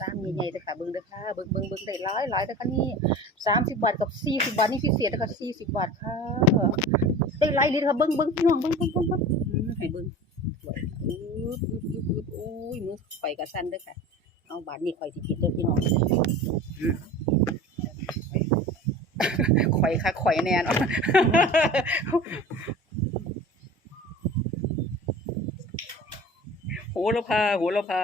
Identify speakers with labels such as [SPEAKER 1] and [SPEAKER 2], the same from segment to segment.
[SPEAKER 1] สางใหญ่ๆเด้อค่ะเบิ่งเด้อค่ะเบิ่งเบิ่งเบิ่งได้หลายหลายเด้อค่ะนี่30บบาทกับ40บบาทนี่พิเศษเด้อค่ะ40บาทค่ะได้หลายลิตรค่ะเบิ่งเบิ่งพี่น้องเบิ่งเบิ่งเบิ่งเบิ่งให้เบิ่งอึ๊บอึ๊บอึ๊บอึ๊บโอ้ยมือข่อยก็สั่นเด้อค่ะเอาบาทนี้ข่อยสิกินเด้อพี่น้องอืมข่อยค่ะข่อยแน่เนาะโหระพาโหระพา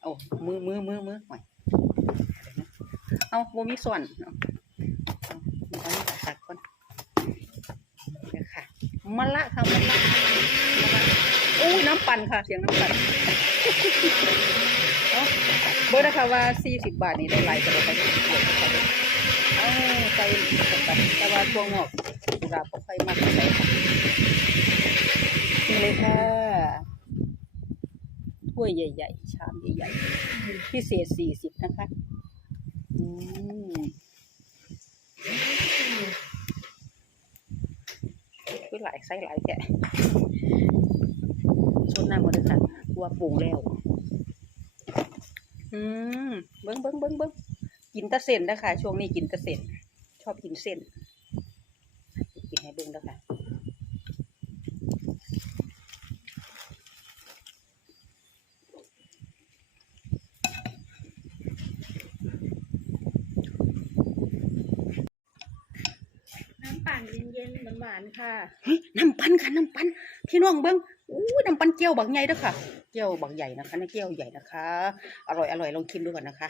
[SPEAKER 1] เอามือมือมือมือหน่อยเอาโมมีส่วนเอาเอาเอานี่ตักก่อนเดี๋ยวค่ะมะละค่ะมะละมะละอุ้ยน้ำปั่นค่ะ เสียงน้ำปั่นเบอร์นะคะว่าสี่สิบบาทนี่ได้หลายกระโดดไปเอาใส่ไปแต่ว่าตัวงอกเราก็ค่อยมักใส่ค่ะนี่เลยค่ะถ้วยใหญ่ ๆามใหญ่ๆพิเศษสี่สิบนะคะอืมคือหลายไส้หลายแกะชดน้ำหมดเลยค่ะกลัวปรุงแล้ว อืมเบิ้งเบิ้งเบิ้งเบิ้งกินตะเส้นนะคะช่วงนี้กินตะเส้น ชอบกินเส้น กินให้เบิ้งแล้วค่ะ
[SPEAKER 2] น้ำปั่นเย็นๆ หวานๆค่ะ
[SPEAKER 1] เฮ้ยน้ำปันค่ะน้ำปันพี่น้องเบิ้งอู้น้ำปันเกี๊ยวบักใหญ่เด้อค่ะ เกี๊ยวบักใหญ่นะคะนี่เกี๊ยวใหญ่นะคะ อร่อยอร่อยลองชิมดูก่อนนะคะ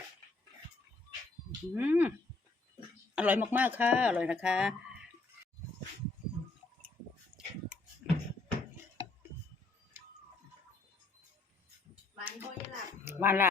[SPEAKER 1] อืมอร่อยมากๆค่ะ อร่อยนะคะ
[SPEAKER 2] หวานก็ยังหลับ
[SPEAKER 1] มาละ